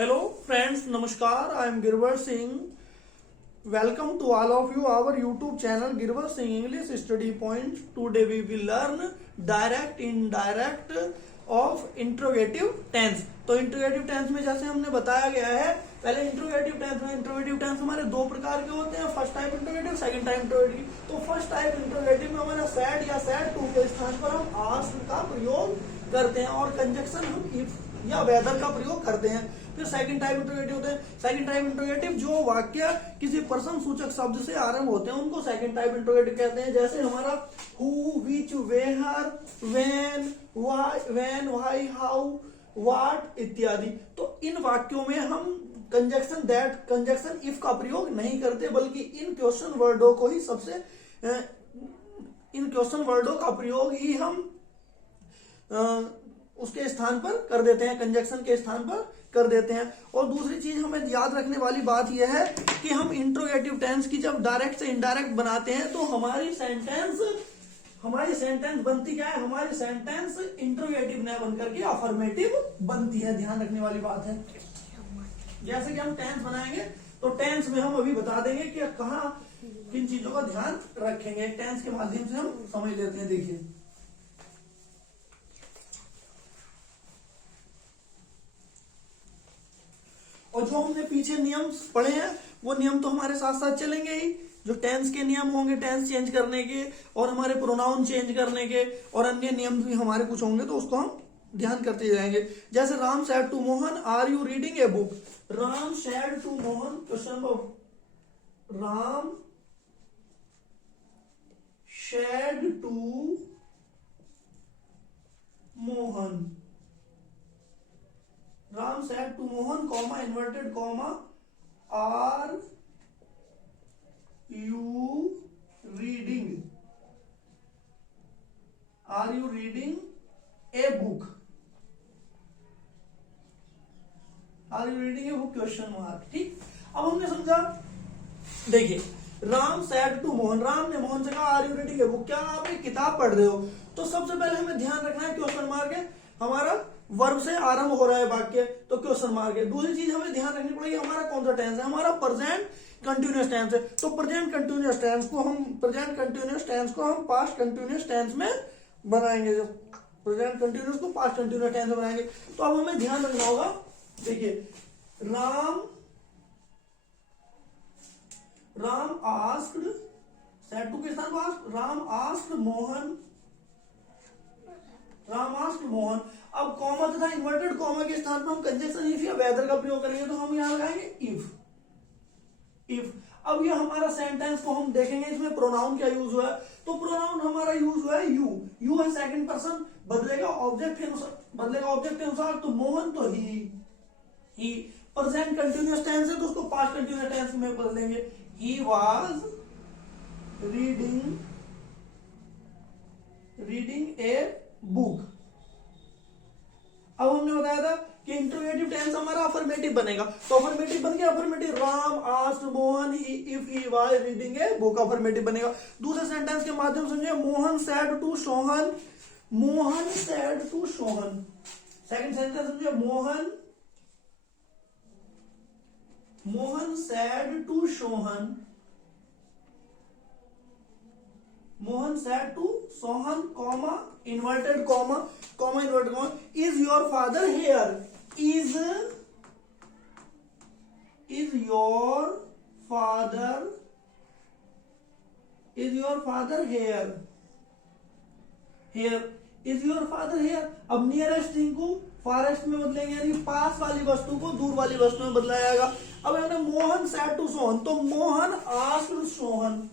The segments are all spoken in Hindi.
Hello friends, Namaskar. I am Girvar Singh. Welcome to all of you our YouTube channel Girvar Singh English Study Point. Today we will learn direct indirect of interrogative tense. तो इंट्रोगेटिव टेंस में जैसे हमने बताया गया है, पहले इंट्रोगेटिव टेंस हमारे दो प्रकार के होते हैं, first type interrogative, second type interrogative. तो फर्स्ट टाइप इंट्रोगेटिव में हमारा सैड या सैड टू के स्थान पर हम आस्क का प्रयोग करते हैं और कंजक्शन हम इफ या वेदर का प्रयोग करते हैं। फिर सेकंड टाइप इंट्रोगेटिव होते हैं। सेकंड टाइप इंट्रोगेटिव जो वाक्य किसी पर्सन सूचक शब्द से आरंभ होते हैं उनको सेकंड टाइप इंट्रोगेटिव कहते हैं। जैसे हमारा who, which, where, when, why, how, what इत्यादि। तो इन वाक्यों में हम कंजक्शन दैट, कंजक्शन इफ का प्रयोग नहीं करते, बल्कि इन क्वेश्चन वर्डों को ही इन क्वेश्चन वर्डों का प्रयोग ही हम उसके स्थान पर कर देते हैं, कंजक्शन के स्थान पर कर देते हैं। और दूसरी चीज हमें याद रखने वाली बात यह है कि हम इंट्रोगेटिव टेंस की जब डायरेक्ट से इनडायरेक्ट बनाते हैं तो हमारी सेंटेंस बनती क्या है, हमारी सेंटेंस इंट्रोगेटिव न बनकर के अफर्मेटिव बनती है। ध्यान रखने वाली बात है। जैसे कि हम टेंस बनाएंगे तो टेंस में हम अभी बता देंगे कि कहाँ किन चीजों का ध्यान रखेंगे। टेंस के माध्यम से हम समझ लेते हैं। देखिए, और जो हमने पीछे नियम पढ़े हैं वो नियम तो हमारे साथ साथ चलेंगे ही। जो टेंस के नियम होंगे, टेंस चेंज करने के और हमारे प्रोनाउन चेंज करने के और अन्य नियम भी हमारे कुछ होंगे, तो उसको हम ध्यान करते जाएंगे। जैसे Ram said to Mohan, are you reading a book. Ram said to Mohan, question Ram said to Mohan, Ram said to Mohan, comma, inverted comma, are you reading a book, question mark. ठीक, अब हमने समझा। देखिए, राम सैड टू मोहन, राम ने मोहन से कहा are you reading a book, क्या आप एक किताब पढ़ रहे हो। तो सबसे पहले हमें ध्यान रखना है क्वेश्चन मार्क है, हमारा वर्ब से आरंभ हो रहा है वाक्य, तो क्वेश्चन मार्क है। दूसरी चीज हमें ध्यान रखनी पड़ेगी, हमारा कौन सा टेंस है, हमारा प्रेजेंट कंटिन्यूअस टेंस है। तो प्रेजेंट कंटिन्यूअस टेंस को हम पास्ट कंटिन्यूअस टेंस में बनाएंगे। प्रेजेंट कंटिन्यूअस को पास्ट कंटिन्यूअस टेंस में बनाएंगे। तो अब हमें ध्यान रखना होगा। देखिए, राम आस्क्ड, सैड टू के स्थान पर राम आस्क्ड मोहन। अब कॉमा तथा इन्वर्टेड कॉमा के स्थान पर हम कंजक्शन इफ या वेदर का प्रयोग करेंगे, तो हम यहां लगाएंगे इफ। अब ये हमारा सेंटेंस को हम देखेंगे, इसमें प्रोनाउन क्या यूज हुआ है। तो प्रोनाउन हमारा यूज हुआ है यू है सेकंड पर्सन, बदलेगा ऑब्जेक्ट के अनुसार। तो मोहन तो ही प्रेजेंट कंटिन्यूअस टेंस है, तो उसको पास्ट कंटिन्यूअस टेंस में बदलेंगे। ही वाज रीडिंग ए बुक। अब हमने बताया था कि इंट्रोगेटिव टेंस हमारा अफर्मेटिव बनेगा, तो अफर्मेटिव बन गया। Affirmative, Ram asked Mohan if he was reading a book, affirmative बनेगा। दूसरे सेंटेंस के माध्यम से समझिए, Mohan said to Sohan. Second sentence समझिए, Mohan said to Sohan, comma, inverted comma, is your father here. Is your father here. अब नियरेस्ट थिंग को फॉरेस्ट में बदलेंगे, यानी पास वाली वस्तु को दूर वाली वस्तु में बदला जाएगा। अब हमने मोहन सैड टू सोहन, तो Mohan asked Sohan.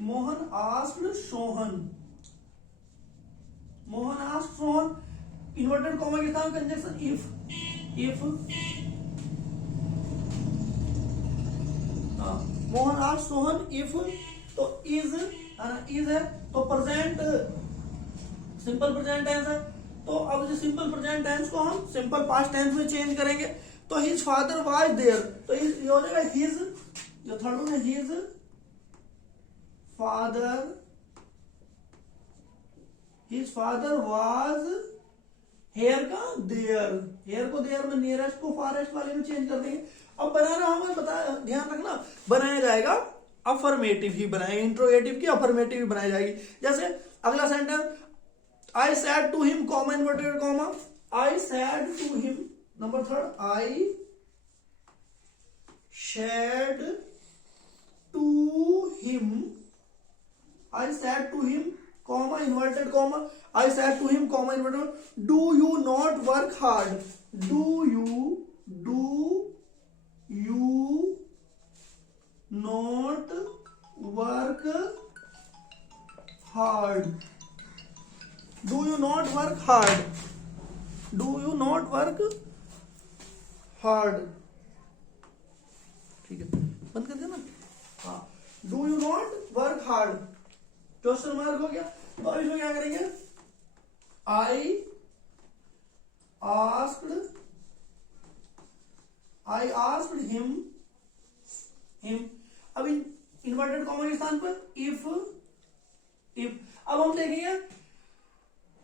Mohan asked Sohan, inverted comma के साथ conjunction if. Mohan asked Sohan if, तो इज है, तो प्रेजेंट सिंपल प्रेजेंट टेंस है। तो अब जो सिंपल प्रेजेंट टेंस को हम सिंपल पास्ट टेंस में चेंज करेंगे, तो हिज फादर वाज देयर, तो ये हो जाएगा हिज, जो थर्ड वन है his father his father was here का देयर, हेयर को देयर में नियरेस्ट को फारेस्ट वाले में चेंज कर देंगे। अब बनाना हमें बता, ध्यान रखना, बनाया जाएगा अफर्मेटिव ही बनाएंगे, इंट्रोगेटिव की अफर्मेटिव ही बनाई जाएगी। जैसे अगला sentence, I said to him comma inverted comma, I said to him, number third, I said to him, I said to him comma inverted comma, I said to him comma inverted, do you not work hard, do you not work hard, do you not work hard, do you not work hard, ठीक है, बंद कर देना। हाँ, do you not work hard, question mark हो गया। तो इसमें क्या करेंगे, आई आस्क्ड हिम, अब इन्वर्टेड कॉमा के स्थान पर इफ, अब हम देखेंगे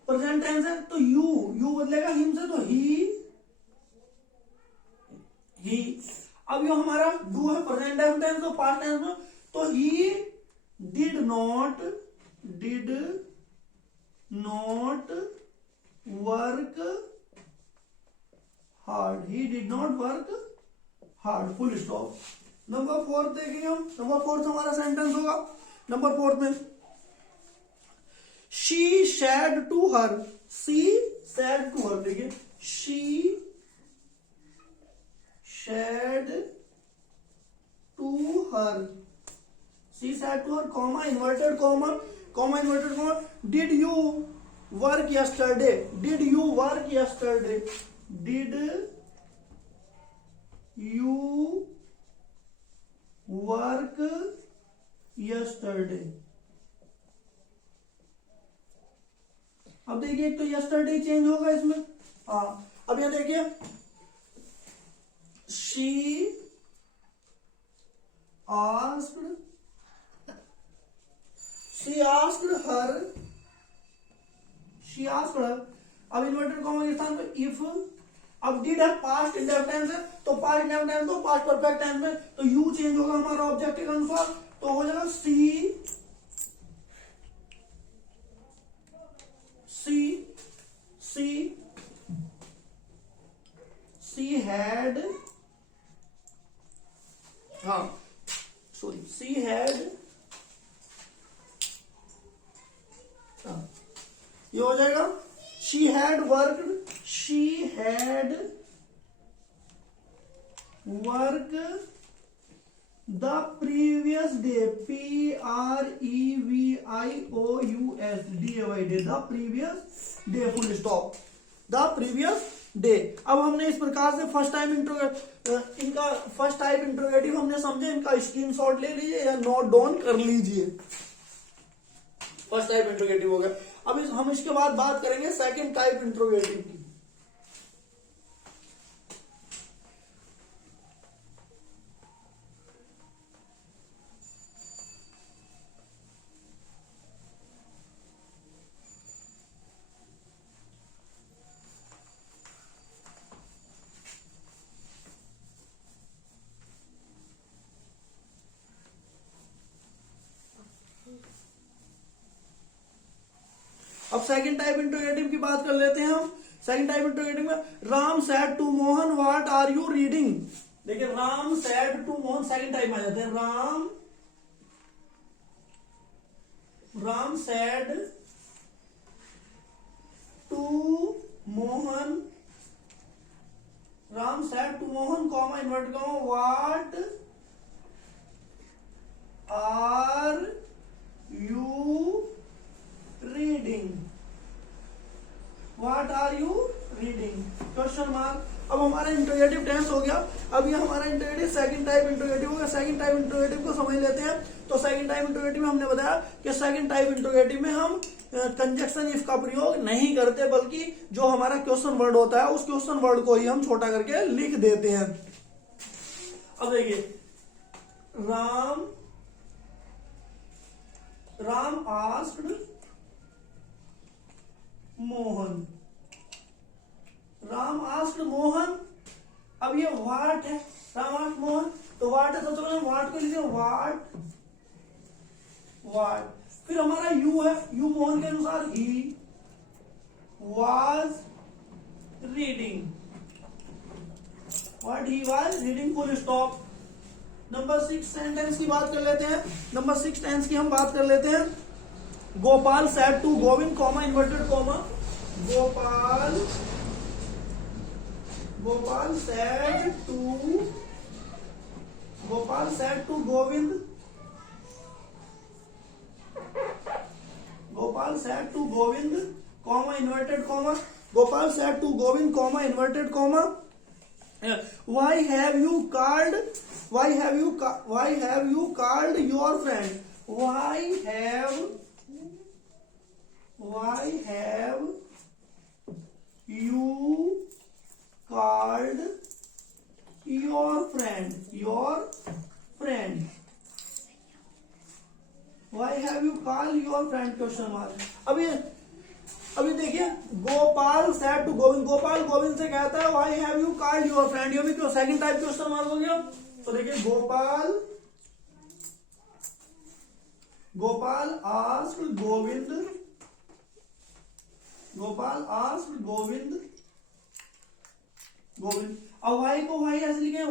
प्रेजेंट टेंस है तो यू बदलेगा हिम से, तो ही, अब ये हमारा डू है प्रेजेंट टेंस, तो पास्ट टेंस में, तो he did not work hard, he did not work hard, full stop. Number 4 देखेंगे हम, नंबर 4 हमारा सेंटेंस होगा। नंबर 4 में she said to her, she said to her, देखिए she said to her, she said to her comma inverted comma, comma inverted comma, did you work yesterday, did you work yesterday, did you work yesterday. अब देखिए, एक तो यस्टरडे चेंज होगा इसमें, हाँ, अब यहां देखिए शी आस्क्ड हर, अब इन्वर्टेड कॉमा के स्थान पर इफ, अब डिड है पास्ट इंडेफिनिट टेंस है, तो पास्ट इंडेफिनिट टेंस तो पास्ट परफेक्ट टेंस में, तो यू चेंज होगा हमारा ऑब्जेक्ट के अनुसार, तो हो जाएगा सी हैड, हाँ सॉरी, सी हैड, ये हो जाएगा she had work the previous day, PREVIOUS the previous day, full stop, the previous day. अब हमने इस प्रकार से फर्स्ट टाइम इनका फर्स्ट टाइप इंट्रोगेटिव हमने समझे, इनका स्क्रीनशॉट ले लीजिए या नोट डाउन कर लीजिए। फर्स्ट टाइप इंट्रोगेटिव हो गया। अब हम इसके बाद बात करेंगे सेकंड टाइप इंट्रोगेटिव की। अब सेकंड टाइप इंट्रोगेटिव की बात कर लेते हैं हम। सेकंड टाइप इंट्रोगेटिव में Ram said to Mohan what are you reading. देखिए Ram said to Mohan second type आ जाते हैं। Ram said to Mohan, Ram said to Mohan comma invert comma what are you reading, what are you reading, question mark. अब हमारा इंट्रोगेटिव टेंस हो गया। अब ये हमारा इंट्रोगेटिव सेकंड टाइप इंट्रोगेटिव हो गया। सेकंड टाइप इंट्रोगेटिव को समझ लेते हैं। तो सेकंड टाइप इंट्रोगेटिव में हमने बताया कि सेकंड टाइप इंट्रोगेटिव में हम कंजक्शन इफ का प्रयोग नहीं करते, बल्कि जो हमारा क्वेश्चन वर्ड होता है उस क्वेश्चन वर्ड को ही हम छोटा करके लिख देते हैं। अब देखिए राम आस्क्ड मोहन। राम आस्क्ड मोहन। अब ये वाट है, राम आस्क्ड मोहन, तो वाट है, सबसे पहले वाट को लिखिए, वाट वाट। फिर हमारा यू है, यू मोहन के अनुसार ही was reading, what he was reading, full stop. Number 6 sentence की बात कर लेते हैं। नंबर 6 टेंस की हम बात कर लेते हैं। Gopal said to Govind, comma inverted comma, Gopal said to Govind, Gopal said to Govind, comma inverted comma, Gopal said to Govind, comma inverted comma, why have you called your friend, why have you called your friend, why have you called your friend, question mark. अभी देखिए, गोपाल सैड टू गोविंद, गोपाल गोविंद से कहता है why have you called your friend, ये भी क्यों सेकंड टाइप क्वेश्चन मार्क हो गया। तो देखिए, गोपाल आस्क्ड गोविंद, अब वाई को वाई ऐसे लिखे,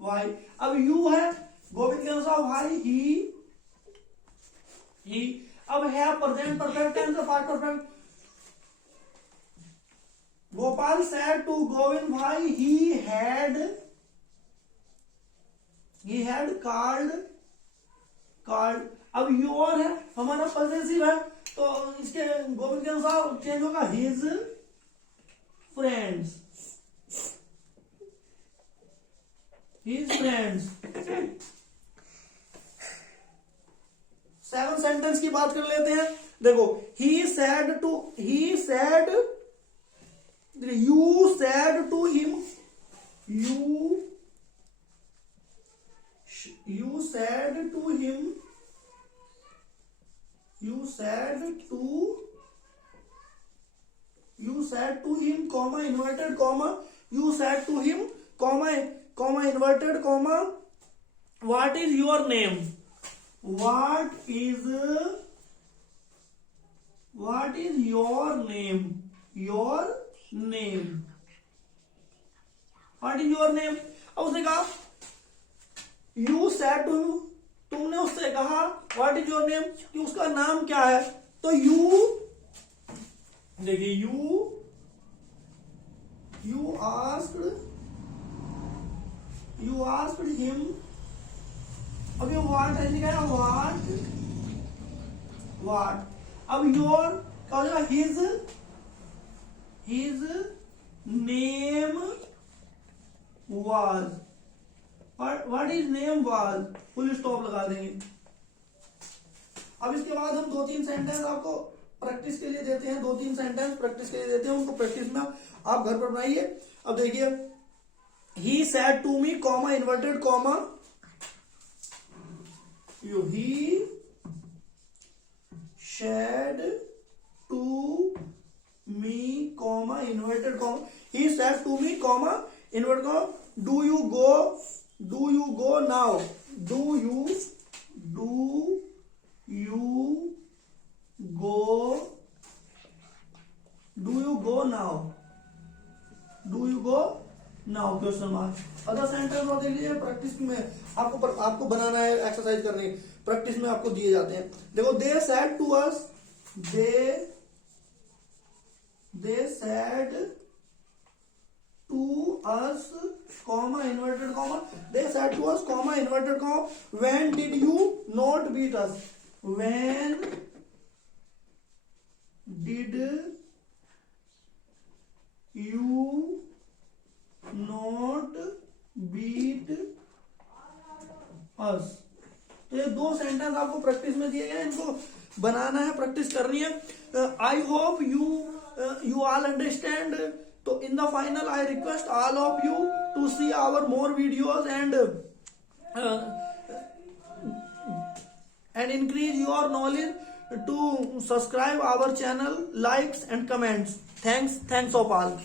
वाई। अब यू है गोविंद के अनुसार, वाई ही। अब है present perfect tense, past perfect. Gopal said to Govind भाई ही हैड कॉल्ड। अब योर है हमारा पॉसेसिव है, तो इसके गोविंद के अनुसार चेंज होगा, हिज फ्रेंड्स। 7 सेंटेंस की बात कर लेते हैं। देखो, you said to him, comma inverted comma, you said to him, comma inverted comma, what is your name, what is your name, what is your name। अब उसने कहा you said to, तुमने उससे कहा what is your name, कि उसका नाम क्या है। तो you, देखिए, you asked him। अब ये what है, लिखा है what। अब your क्या हो जाएगा, his name was, what his name was, full stop लगा देंगे। अब इसके बाद हम 2-3 सेंटेंस आपको प्रैक्टिस के लिए देते हैं, 2-3 सेंटेंस प्रैक्टिस के लिए देते हैं, उनको प्रैक्टिस में आप घर पर बनाइए। अब देखिए, he said to me, comma inverted comma, he said to me, comma inverted comma, he said to me, comma inverted comma, do you go now, do you go now, question mark. Other sentence और देख लीजिए, प्रैक्टिस में आपको बनाना है, एक्सरसाइज करनी है, प्रैक्टिस में आपको दिए जाते हैं। देखो, they said to us, comma inverted comma, they said to us, comma inverted comma, when did you not beat us, when did you not beat us। तो ये 2 सेंटेंस आपको प्रैक्टिस में दिए गए, इनको बनाना है, प्रैक्टिस करनी है। I hope you all understand. तो in the final I request all of you to see our more videos and increase your knowledge to subscribe our channel, likes and comments. Thanks of all.